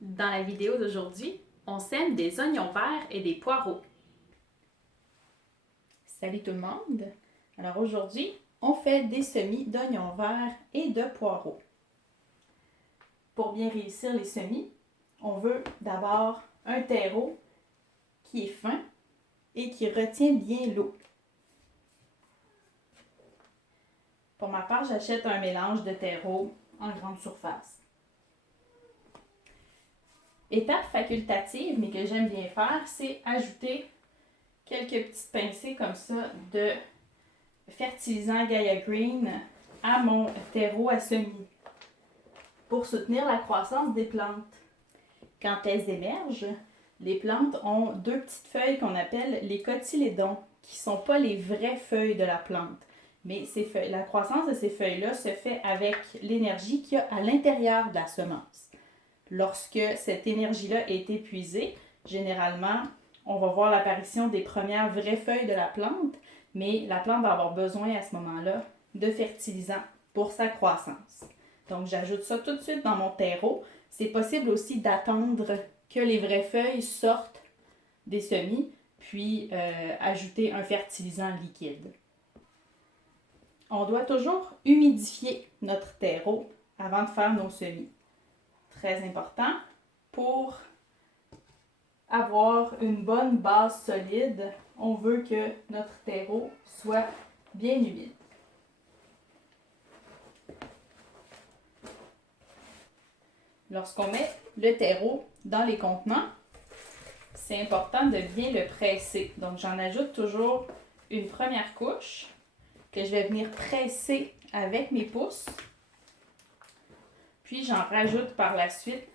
Dans la vidéo d'aujourd'hui, on sème des oignons verts et des poireaux. Salut tout le monde! Alors aujourd'hui, on fait des semis d'oignons verts et de poireaux. Pour bien réussir les semis, on veut d'abord un terreau qui est fin et qui retient bien l'eau. Pour ma part, j'achète un mélange de terreau en grande surface. Étape facultative, mais que j'aime bien faire, c'est ajouter quelques petites pincées comme ça de fertilisant Gaia Green à mon terreau à semis pour soutenir la croissance des plantes. Quand elles émergent, les plantes ont deux petites feuilles qu'on appelle les cotylédons, qui ne sont pas les vraies feuilles de la plante. Mais la croissance de ces feuilles-là se fait avec l'énergie qu'il y a à l'intérieur de la semence. Lorsque cette énergie-là est épuisée, généralement, on va voir l'apparition des premières vraies feuilles de la plante, mais la plante va avoir besoin à ce moment-là de fertilisants pour sa croissance. Donc, j'ajoute ça tout de suite dans mon terreau. C'est possible aussi d'attendre que les vraies feuilles sortent des semis, puis ajouter un fertilisant liquide. On doit toujours humidifier notre terreau avant de faire nos semis. Très important pour avoir une bonne base solide. On veut que notre terreau soit bien humide. Lorsqu'on met le terreau dans les contenants, c'est important de bien le presser. Donc, j'en ajoute toujours une première couche que je vais venir presser avec mes pouces. Puis, j'en rajoute par la suite.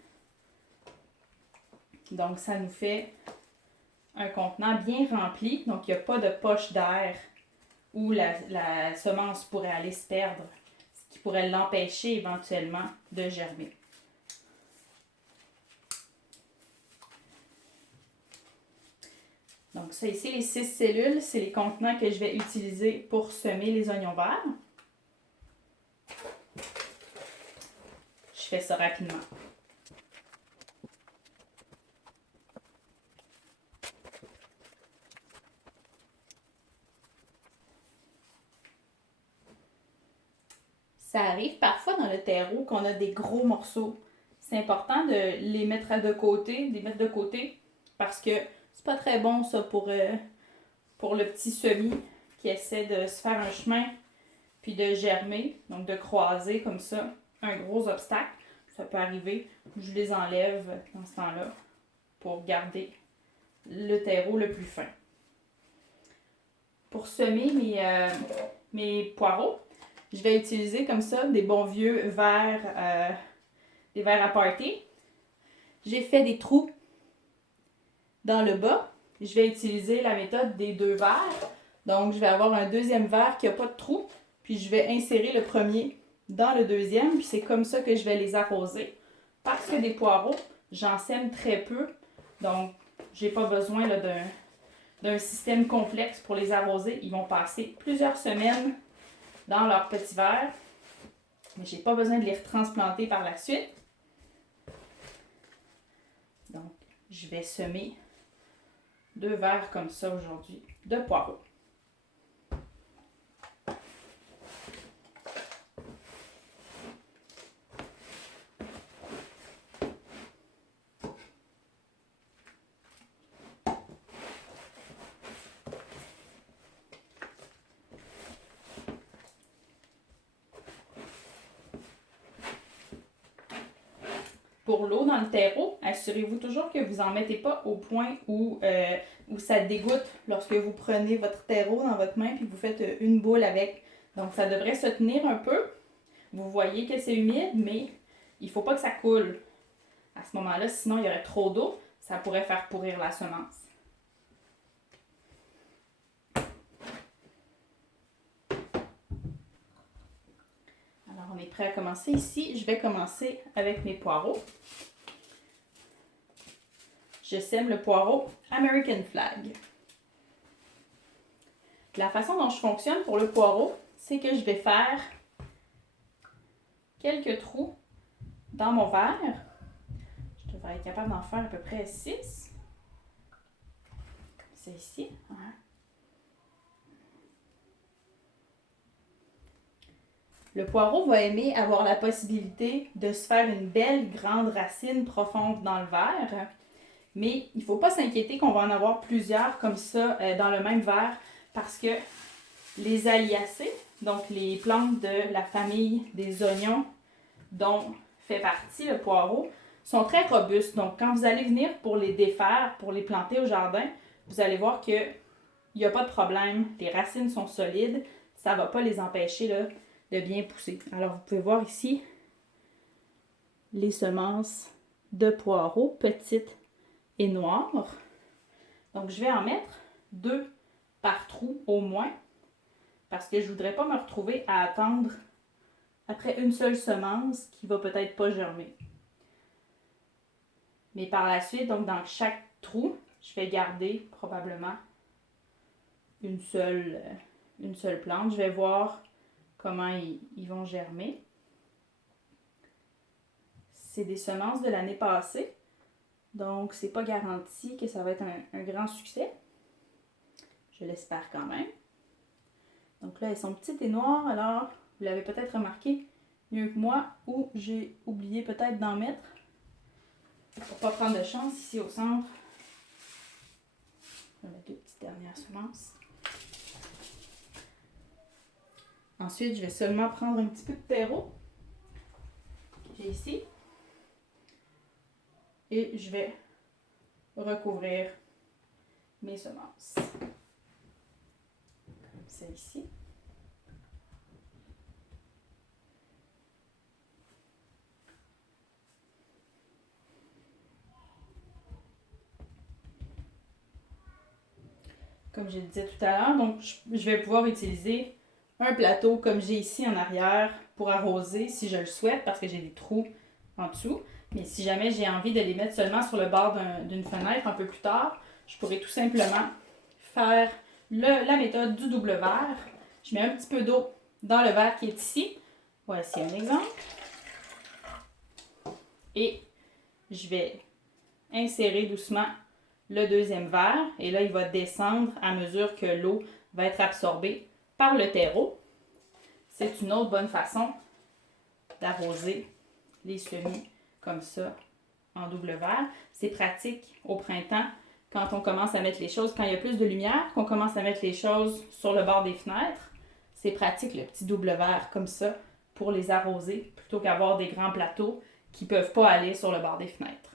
Donc, ça nous fait un contenant bien rempli. Donc, il n'y a pas de poche d'air où la semence pourrait aller se perdre, ce qui pourrait l'empêcher éventuellement de germer. Donc, ça ici, les 6 cellules, c'est les contenants que je vais utiliser pour semer les oignons verts. Je fais ça rapidement. Ça arrive parfois dans le terreau qu'on a des gros morceaux. C'est important de les mettre de côté, parce que c'est pas très bon ça pour le petit semis qui essaie de se faire un chemin puis de germer, donc de croiser comme ça un gros obstacle. Ça peut arriver, je les enlève dans ce temps-là pour garder le terreau le plus fin. Pour semer mes poireaux, je vais utiliser comme ça des bons vieux verres, des verres à party. J'ai fait des trous dans le bas. Je vais utiliser la méthode des 2 verres. Donc, je vais avoir un deuxième verre qui n'a pas de trou. Puis, je vais insérer le premier dans le deuxième. Puis, c'est comme ça que je vais les arroser. Parce que des poireaux, j'en sème très peu. Donc, je n'ai pas besoin là, d'un système complexe pour les arroser. Ils vont passer plusieurs semaines dans leur petit verre. Mais je n'ai pas besoin de les retransplanter par la suite. Donc, je vais semer 2 verres comme ça aujourd'hui de poireaux. Pour l'eau dans le terreau, assurez-vous toujours que vous n'en mettez pas au point où ça dégoûte lorsque vous prenez votre terreau dans votre main et vous faites une boule avec. Donc, ça devrait se tenir un peu. Vous voyez que c'est humide, mais il ne faut pas que ça coule. À ce moment-là, sinon il y aurait trop d'eau, ça pourrait faire pourrir la semence. Alors, on est prêt à commencer ici. Je vais commencer avec mes poireaux. Je sème le poireau American Flag. La façon dont je fonctionne pour le poireau, c'est que je vais faire quelques trous dans mon verre. Je devrais être capable d'en faire à peu près 6. C'est ici. Ouais. Le poireau va aimer avoir la possibilité de se faire une belle grande racine profonde dans le verre. Mais il ne faut pas s'inquiéter qu'on va en avoir plusieurs comme ça dans le même verre parce que les Alliacées, donc les plantes de la famille des oignons dont fait partie le poireau, sont très robustes. Donc quand vous allez venir pour les défaire, pour les planter au jardin, vous allez voir qu'il n'y a pas de problème. Les racines sont solides. Ça ne va pas les empêcher là, de bien pousser. Alors vous pouvez voir ici les semences de poireaux, petites et noires. Donc je vais en mettre 2 par trou au moins parce que je ne voudrais pas me retrouver à attendre après une seule semence qui va peut-être pas germer. Mais par la suite, donc dans chaque trou, je vais garder probablement une seule plante. Je vais voir comment ils vont germer. C'est des semences de l'année passée, donc c'est pas garanti que ça va être un grand succès. Je l'espère quand même. Donc là, elles sont petites et noires, alors vous l'avez peut-être remarqué mieux que moi, ou j'ai oublié peut-être d'en mettre. Pour ne pas prendre de chance, ici au centre, je vais mettre 2 petites dernières semences. Ensuite, je vais seulement prendre un petit peu de terreau que j'ai ici. Et je vais recouvrir mes semences. Comme ça ici. Comme je le disais tout à l'heure, donc je vais pouvoir utiliser un plateau comme j'ai ici en arrière pour arroser si je le souhaite parce que j'ai des trous en dessous. Mais si jamais j'ai envie de les mettre seulement sur le bord d'une fenêtre un peu plus tard, je pourrais tout simplement faire la méthode du double verre. Je mets un petit peu d'eau dans le verre qui est ici. Voici un exemple. Et je vais insérer doucement le deuxième verre. Et là, il va descendre à mesure que l'eau va être absorbée par le terreau. C'est une autre bonne façon d'arroser les semis comme ça en double verre. C'est pratique au printemps quand on commence à mettre les choses, quand il y a plus de lumière, qu'on commence à mettre les choses sur le bord des fenêtres. C'est pratique le petit double verre comme ça pour les arroser plutôt qu'avoir des grands plateaux qui ne peuvent pas aller sur le bord des fenêtres.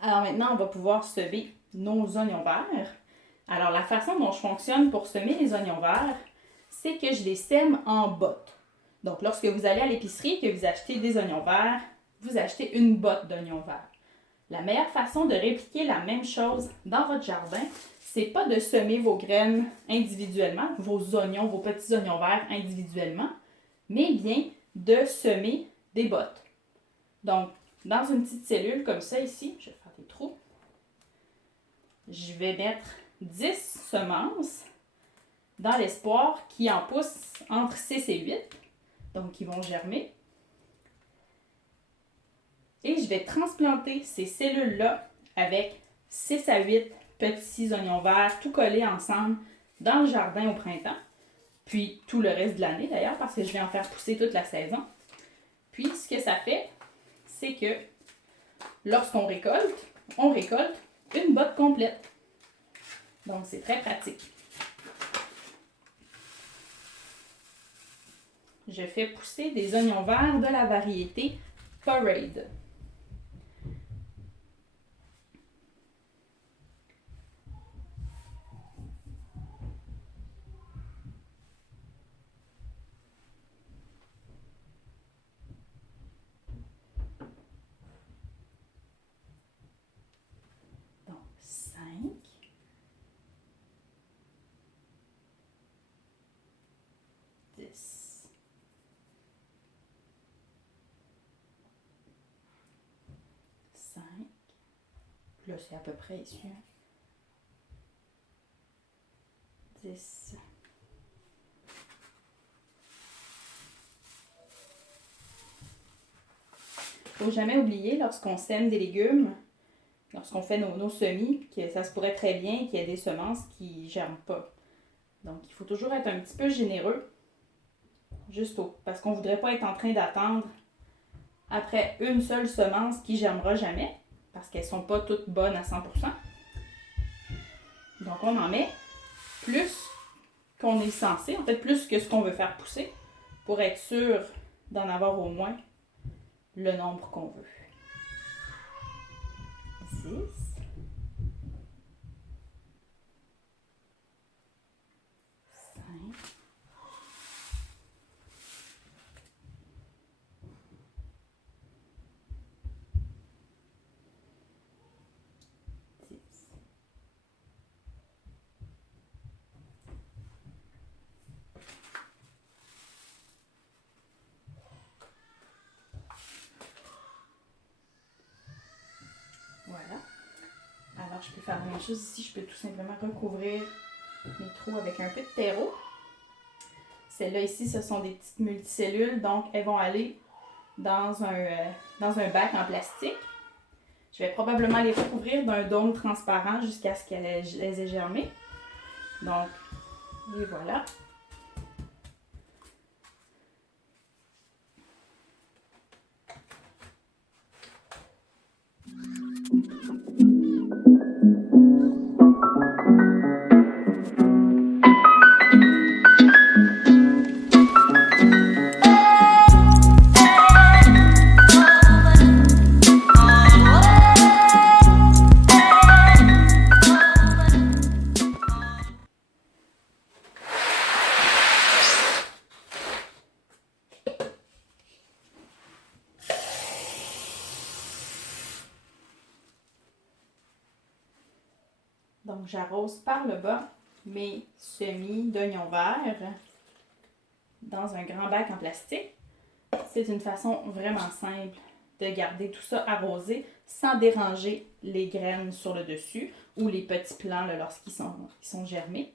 Alors maintenant, on va pouvoir semer nos oignons verts. Alors la façon dont je fonctionne pour semer les oignons verts, c'est que je les sème en bottes. Donc lorsque vous allez à l'épicerie et que vous achetez des oignons verts, vous achetez une botte d'oignons verts. La meilleure façon de répliquer la même chose dans votre jardin, c'est pas de semer vos graines individuellement, vos oignons, vos petits oignons verts individuellement, mais bien de semer des bottes. Donc, dans une petite cellule comme ça ici, je vais faire des trous, je vais mettre 10 semences dans l'espoir qu'ils en poussent entre 6 et 8, donc qui vont germer. Et je vais transplanter ces cellules-là avec 6 à 8 petits oignons verts tout collés ensemble dans le jardin au printemps. Puis tout le reste de l'année d'ailleurs, parce que je vais en faire pousser toute la saison. Puis ce que ça fait, c'est que lorsqu'on récolte, on récolte une botte complète. Donc c'est très pratique. Je fais pousser des oignons verts de la variété Parade. Donc 5, 10, 5. Là, c'est à peu près ici. 10. Il faut jamais oublier lorsqu'on sème des légumes, lorsqu'on fait nos semis, que ça se pourrait très bien qu'il y ait des semences qui ne germent pas. Donc, il faut toujours être un petit peu généreux, parce qu'on ne voudrait pas être en train d'attendre après une seule semence qui ne germera jamais, parce qu'elles ne sont pas toutes bonnes à 100%. Donc, on en met plus qu'on est censé, en fait, plus que ce qu'on veut faire pousser, pour être sûr d'en avoir au moins le nombre qu'on veut. 6. 5. 10. Voilà. Alors, je peux faire la même chose ici. Je peux tout simplement recouvrir mes trous avec un peu de terreau. Celles-là ici, ce sont des petites multicellules, donc elles vont aller dans un bac en plastique. Je vais probablement les recouvrir d'un dôme transparent jusqu'à ce qu'elles aient germé. Donc, et voilà. Donc, j'arrose par le bas mes semis d'oignons verts dans un grand bac en plastique. C'est une façon vraiment simple de garder tout ça arrosé sans déranger les graines sur le dessus ou les petits plants là, lorsqu'ils sont germés.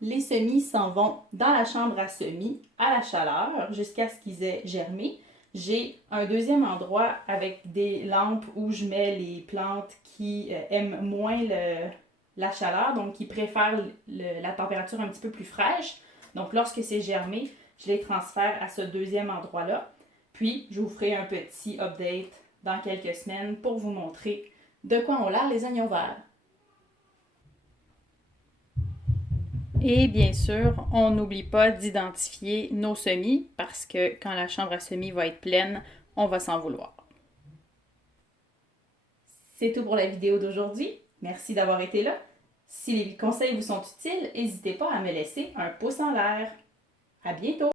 Les semis s'en vont dans la chambre à semis à la chaleur jusqu'à ce qu'ils aient germé. J'ai un deuxième endroit avec des lampes où je mets les plantes qui aiment moins la chaleur, donc qui préfèrent la température un petit peu plus fraîche. Donc lorsque c'est germé, je les transfère à ce deuxième endroit-là. Puis, je vous ferai un petit update dans quelques semaines pour vous montrer de quoi ont l'air les oignons verts. Et bien sûr, on n'oublie pas d'identifier nos semis parce que quand la chambre à semis va être pleine, on va s'en vouloir. C'est tout pour la vidéo d'aujourd'hui. Merci d'avoir été là. Si les conseils vous sont utiles, n'hésitez pas à me laisser un pouce en l'air. À bientôt!